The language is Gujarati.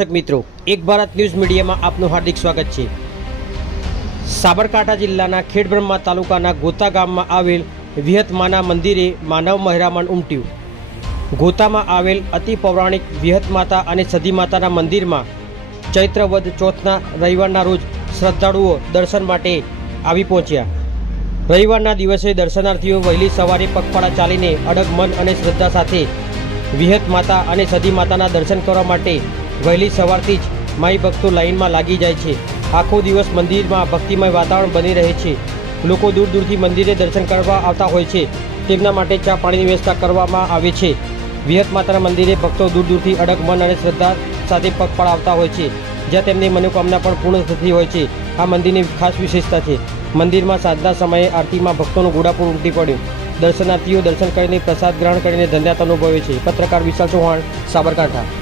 દર્શક મિત્રો, એક ભારત ન્યૂઝ મીડિયામાં આપનું હાર્દિક સ્વાગત છે. સાબરકાંઠા જિલ્લાના ખેડબ્રહ્મા તાલુકાના ગોતા ગામમાં આવેલ વિહતમાના મંદિરે માનવ મહેરામણ ઉમટ્યું. ગોતામાં આવેલ અતિ પૌરાણિક વિહતમાતા અને સદી મંદિરમાં ચૈત્ર વદ ચોથના રવિવારના રોજ શ્રદ્ધાળુઓ દર્શન માટે આવી પહોંચ્યા. રવિવારના દિવસે દર્શનાર્થીઓ વહેલી સવારે પગપાળા ચાલીને અડગ મન અને શ્રદ્ધા સાથે વિહત માતા અને સદી માતાના દર્શન કરવા માટે વહેલી સવારથી જ માઈ ભક્તો લાઇનમાં લાગી જાય છે. આખો દિવસ મંદિરમાં ભક્તિમય વાતાવરણ બની રહે છે. લોકો દૂર દૂરથી મંદિરે દર્શન કરવા આવતા હોય છે. તેમના માટે ચા પાણીની વ્યવસ્થા કરવામાં આવે છે. વિહત માતાના મંદિરે ભક્તો દૂર દૂરથી અડગ મન અને શ્રદ્ધા સાથે પગપાળા આવતા હોય છે. જ્યાં તેમની મનોકામના પણ પૂર્ણ થતી હોય છે. આ મંદિરની ખાસ વિશેષતા છે. મંદિરમાં સાંજના સમયે આરતીમાં ભક્તોનું ઘોડાપુર ઉમટી પડ્યું. દર્શનાર્થીઓ દર્શન કરીને પ્રસાદ ગ્રહણ કરીને ધન્યતા અનુભવે છે. પત્રકાર વિશાલ ચૌહાણ, સાબરકાંઠા.